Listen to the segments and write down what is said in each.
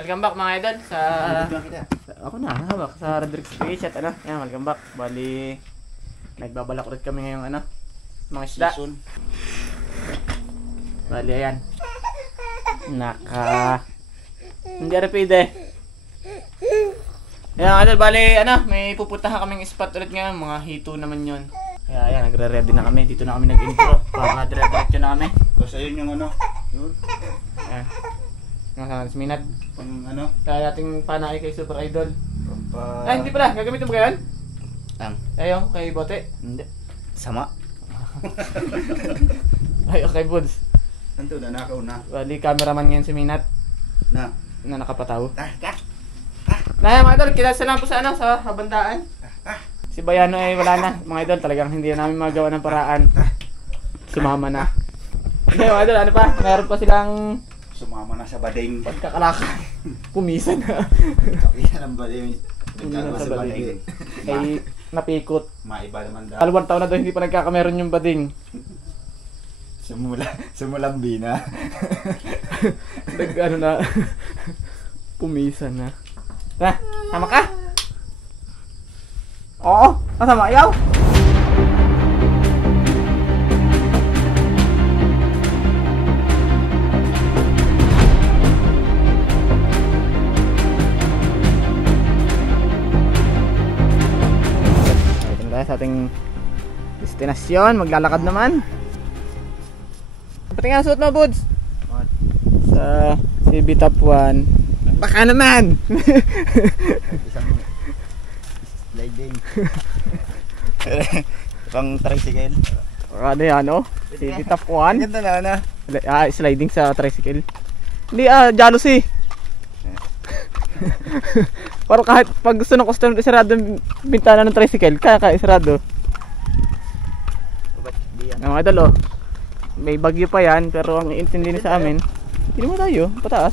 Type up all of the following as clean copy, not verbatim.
Welcome back mga idol sa ako na hawak sa Rodriguez Fish at ano. Yan, welcome back. Bali nagbabalak ulit kami ngayong ano, mga isda. Bali ayan. Hindi pwede. Yan idol, bali ano, may pupuntahan kaming spot ulit ngayon, mga hito naman 'yon. Kaya ayan, nagre-ready na kami. Dito na kami nag-intro para dire-diretso na kami. Tapos ayun yung ano, yun. Ayan. Nasa minad. Pang ano? Kaya ating panay kay Super Idol. Pampa... Ay, hindi pala. Gagamitin mo ba yan? Ang? Ayaw, kay Bote. Hindi. Sama. Ayaw, kay Buds. Anto, nanakaw na. Bali, cameraman ngayon si Minat. Na nakapataw. ka. Na, mga idol, kilala lang po sa ano, sa habandaan. Si Bayano ay wala na. Mga idol, talagang hindi na namin magawa ng paraan. Sumama na. Hindi, mga idol, ano pa? Meron pa silang Sumama na sa bading. pagkakalakay. Pumisa na. Kapila ng bading. Pumisa na sa bading. Ay, Ay, napikot. maiba naman daw. Dalawang taon na daw hindi pa nagkakameron yung bading. Sumulang bina. Ano na. Pumisa na. Sama ka? Oo, masama ayaw. Sa ating destinasyon, maglalakad naman. Pati nga suot mo, Buds. Sa CB Top 1. Baka naman. Isang sliding. Pang tricycle. Ano yan, oh? CB Top 1. Ganda na na. Sliding sa tricycle. Hindi, jealousy. Pero kahit pag gusto ng customer isarado yung bintana ng tricycle, kaya isarado. Ang mga idol, oh, may bagyo pa yan, pero ang intindi sa amin, hindi mo tayo, pataas.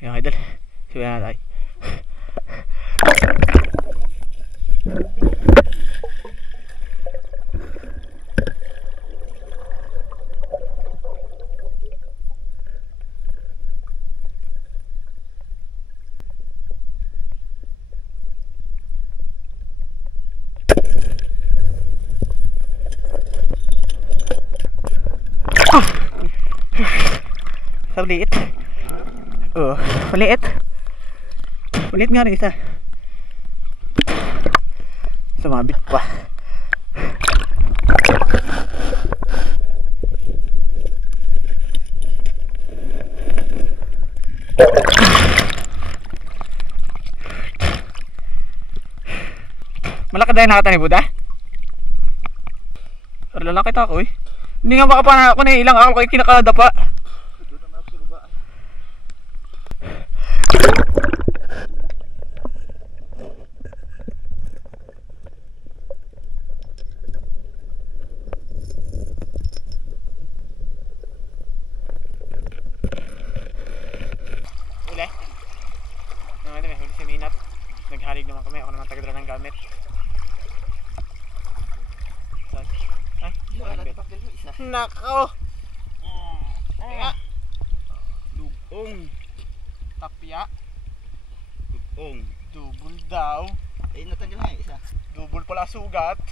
Yung idol, siya na tayo. Maliit. Maliit. Maliit nga rin isa. Sumabit pa. Malakad na yung nakatanibod, ah? Lalaki ta ako, eh. Hindi nga baka pa ako na ilang ako kayo kinakadapa. Uli? May huli si Minat. Naghalig naman kami. Ako naman tagadala ng gamit. Saan? Ay? Nako! Nga! Lugong! Tapya! Lugong! Double daw! Eh, natanggal na isa. Double pala sugat!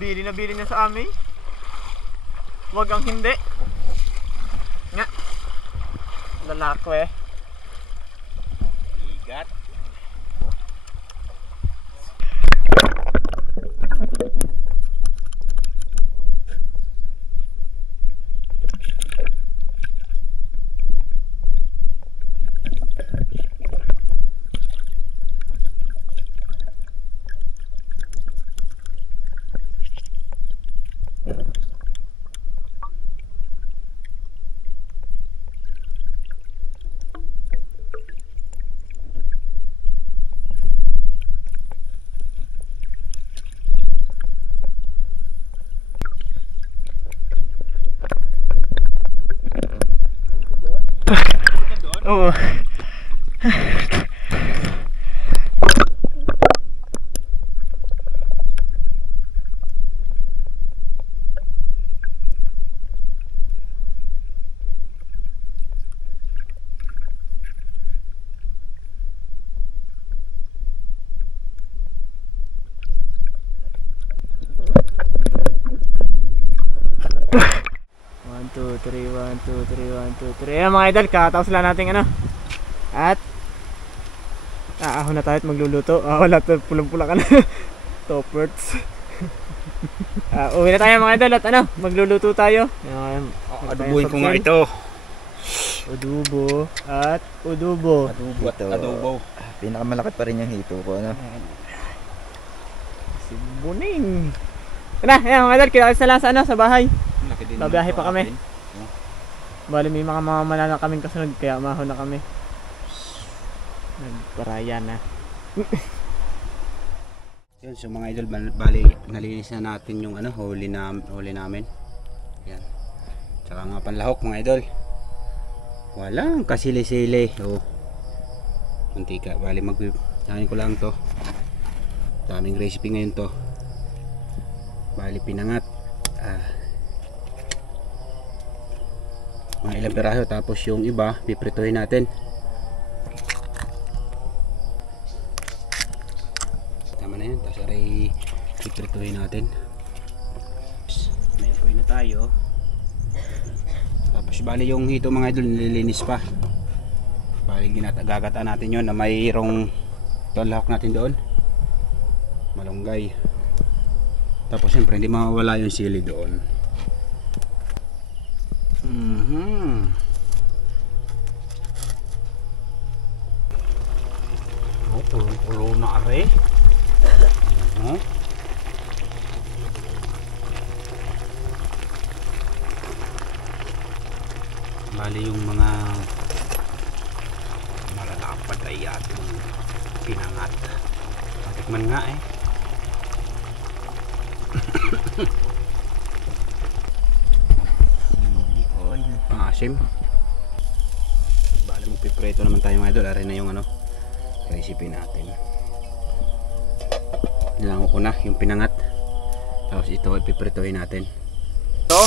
Bili na bili niya sa amin. Huwag ang hindi. Nga. Lalako eh. Igat. Oo. 3, 1, 2, 3, 1, 2, 3. Ayan mga idol, kakatapos lang natin ano. At ahon na tayo at magluluto. Wala to, pulang-pula ka na. Toppers. Uwi na tayo mga idol at ano, magluluto tayo. Adubuhin ko nga ito. Udubo at udubo. Adobo. Pinakamalaki pa rin yung hito ko, ano? Si Buning. Ayan mga idol, kita na lang sa ano, sa bahay. Babiyahe pa kami. Bali may mga mamamana na kaming kasunod, kaya umahon na kami. Nagparaya na. Yun, so mga idol, bali nalinis na natin yung ano, huli namin. Yan. Tsaka nga panlahok mga idol. Walang kasili-sili. Oh. Mantika, bali sahin ko lang to. Daming recipe ngayon to. Bali pinangat. Mga ilang piraso, tapos yung iba piprituhin natin. Tama na yan, tapos aray piprituhin natin. May apoy na tayo. Tapos bali yung hito mga idol nililinis pa. Bali gagataan natin yon na mayroong lahok natin doon, malunggay. Tapos siyempre hindi mawawala yung sili doon. Oh, pulong-pulo na are. Bali yung mga malalapad ay ating pinangat. Patikman nga eh. Asim. Bali magpipreto naman tayo mga idol. Arin na yung ano, recipe natin. Nilango ko na yung pinangat. Tapos ito ipipretohin natin. Ito.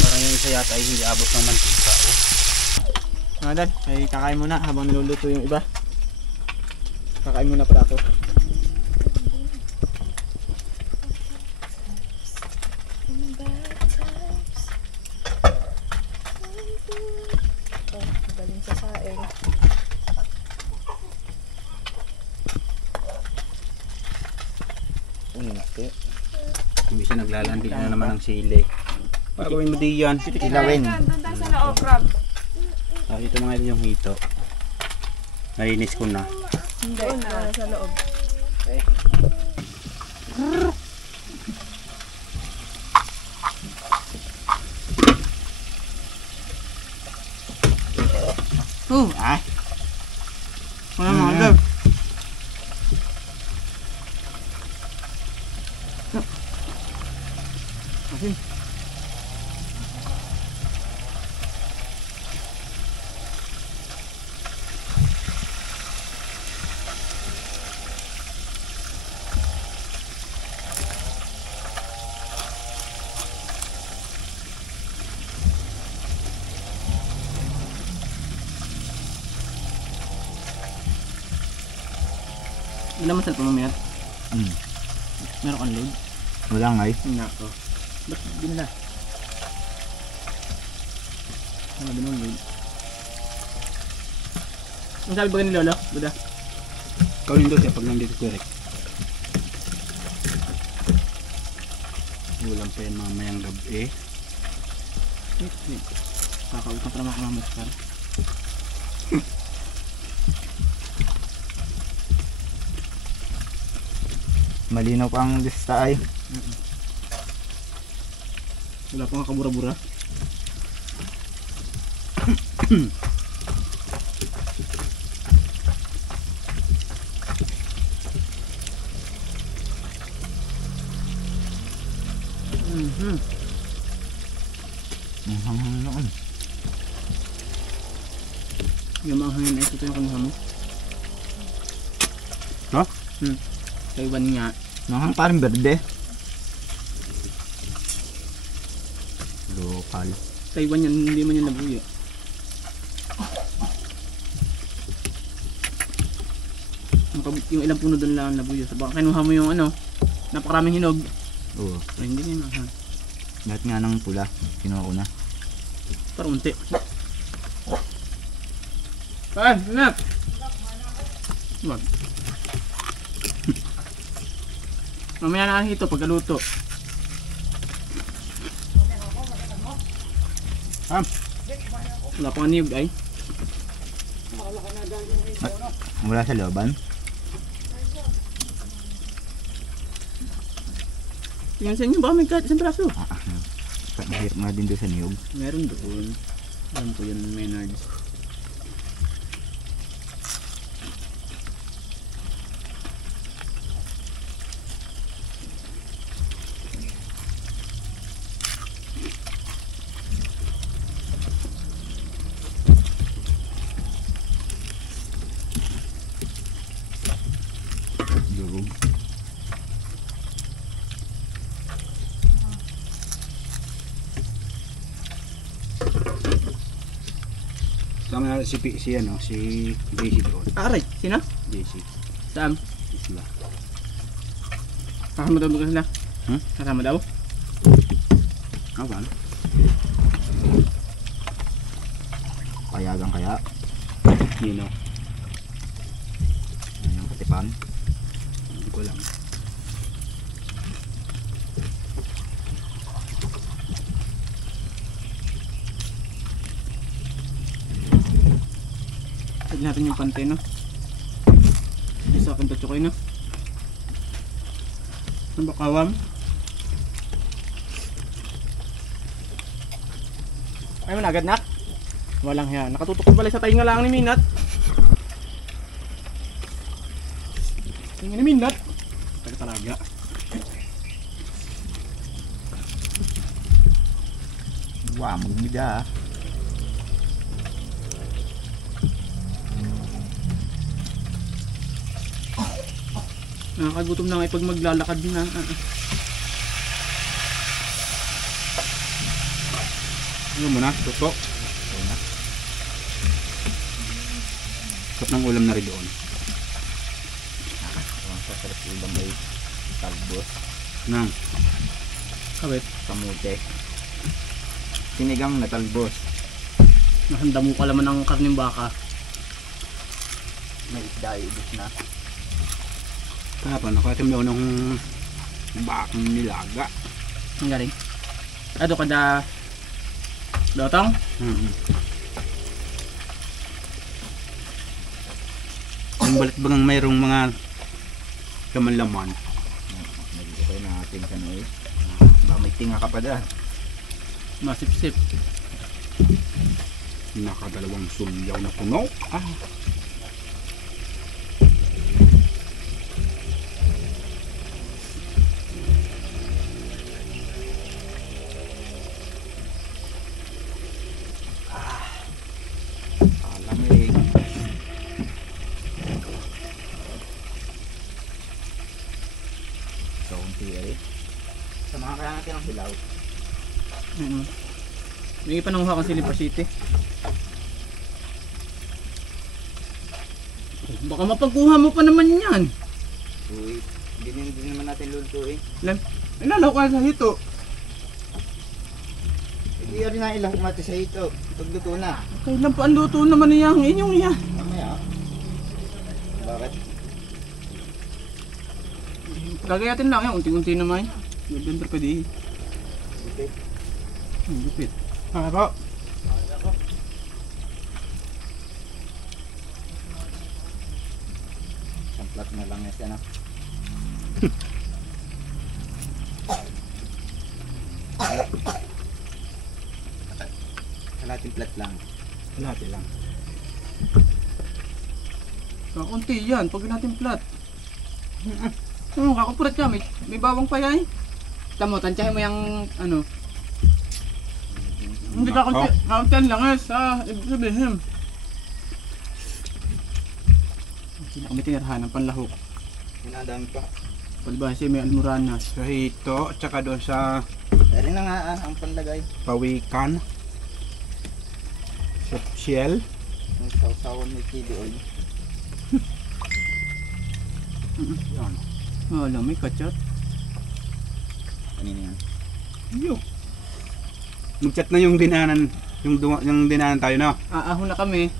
Parang yung isa yata ay hindi abot ng mantika. Oh. Mga idol, ay kakain muna habang niluluto yung iba. Kakain muna pala ako. Galing sa saing. Yung isa naglalandi na naman ng sili. Pagawin mo diyan. Ilawin. Doon tayo sa loob, Rob. Tapos ito mga yung hito. Nalinis ko na. Hindi, sa loob. Wala mga idol. Asin. Ilan masal pa mamaya? Meron kang load? Wala nga eh. Nako. Ba't binila? Ano binong load? Ang sabi ba ni Lolo? Buda? Kaunin daw siya pag nandito ko rin. Ulam pa yan mamayang gabi. Kakautang pa naman ako ng maskar. Malinaw pa ang lista ay. Wala pa nga kabura-bura. Ang hanghang noon. Yung mga hangin ay ito yung kanuha mo. Ha? Taiwan nga. Hanghang parang berde. Lokal. Taiwan yan, hindi man yan nabuyo. Yung ilang puno doon lang nabuyo. So baka kinuha mo yung ano, napakaraming hinog. Oo. Pero hindi na yun. Lahat nga ng pula, kinuha ko na. Parang unti. Pan, anak! Wag. Mamaya na ito pagkaluto. Wala pang niyog ay. Mula sa looban. Tingnan sa inyo, baka may kahit isang braso. Mahirap nga din doon sa niyog. Meron doon. Alam ko yun, Maynards. Durog. Sama na si ano, si JC doon. Aray, sino? JC. Saan? Isla. Kasama daw ba sila? Kasama daw? Awan. Payagan kaya. Yun o. Yan yung katipan. Hindi ko lang. Lagyan natin yung pantay, no? Isa akin tatsukoy, no? Ano ba kawam? Ay mo na agad, nak? Walang hiya. Nakatutok pala sa tainga lang ni Minat. Tainga ni Minat. Taga talaga. Wow, magbida. Nakakagutom na nga pag maglalakad din na. Ano mo na? Tutok. Sarap ng ulam na rin doon. Ang sasarap ulam ay talbos, Nang. Kawit. kamote. Sinigang na talbos. Nahanda mo ka laman ng karning baka. May isda, ibig na. Tapos nakatim daw ng bakang nilaga. Ang galing. Ado kada dotong? Ang balit bagang mayroong mga laman-laman. Nag-ikay natin sa noy. Baka may tinga ka pa dyan. Masip-sip. Nakadalawang sumyaw na puno. Lamig. Kaunti eh. Samahan kaya natin ang hilaw. May ipananguha kang Silipa City. Baka mapagkuha mo pa naman yan. Uy, hindi naman natin lulutuin. Ilalaw ka sa hito. Hindi rin na ilang kumati sa ito. Pagluto na. Kailan pa ang luto naman niya ang inyong iya. Mamaya. Bakit? Gagayatin lang yan, unti-unti naman. Ganda pa di. Lupit. Lupit. Po. Samplat na lang yan na. Kalating plat lang. Kalahati lang. Kakunti yan, pag natin plat. Kakapulat ka, may bawang pa yan. Tamo, tansyahin mo yung ano. Hindi kakunti lang ibig sabihin. Hindi kami tinirahan ng panlahok. Pinadami pa. Palbasi may almoranas. Sa hito, at saka doon sa Dari na nga ang panlagay. pawikan. Sa shell. Ang sausawan may chili oil. Yan. Wala, may kachat. Kanina yan. Yo. Mag-chat na yung dinanan, yung dinanan tayo na. Aahon na kami.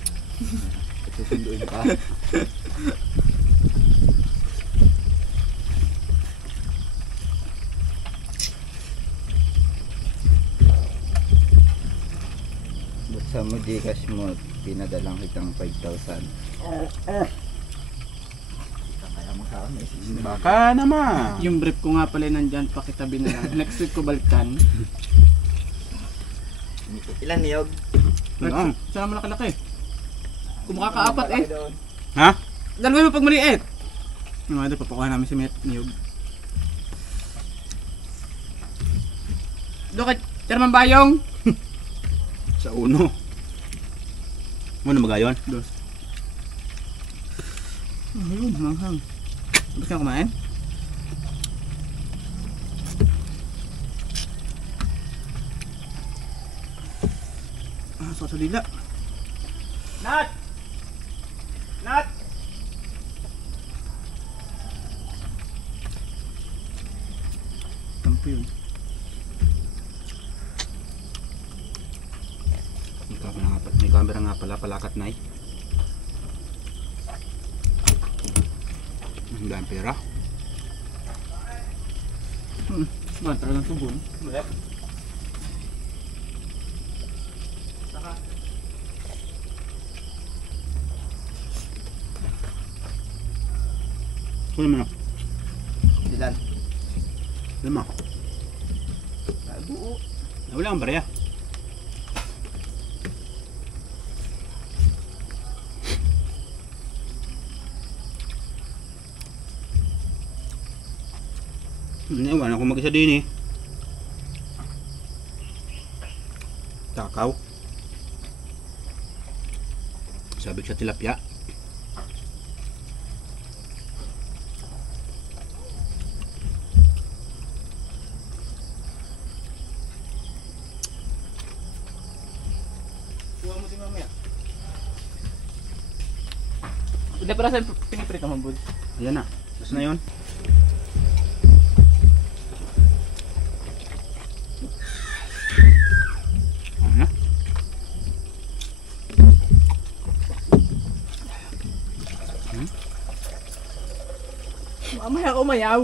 Susunduin ka. Basta mo Gcash mo, pinadalang kitang 5,000. Kaya mo sa amin. Baka naman. Yung brief ko nga pala nandyan, pakitabi na lang. Next week ko balikan. Ilan niyog? Ano? Saan naman nakalaki? Kung makakaapat eh. Ha? Dalawin mo pag maliit. Yung mga doon, papakuha namin si Met Niyog. Doon kay Chairman Bayong. Sa uno. Ano magayon? Dos. Ayun, manghang. Tapos ka kumain? Sa dila. Nat! Nat! Tampo yun. May camera nga pala, palakat na eh. Ang dami pera. Ba, talagang tubon. Kunin mo na. Ilan? Kunin mo. Buo. Wala ang barya. Iwan ako mag-isa din eh. Takaw. Sabik sa tilapia. Kuha mo si mamaya. Hindi para sa piniprito mo, bud. Ayan na. Tapos na yun. Ano? Mamaya ako mayaw.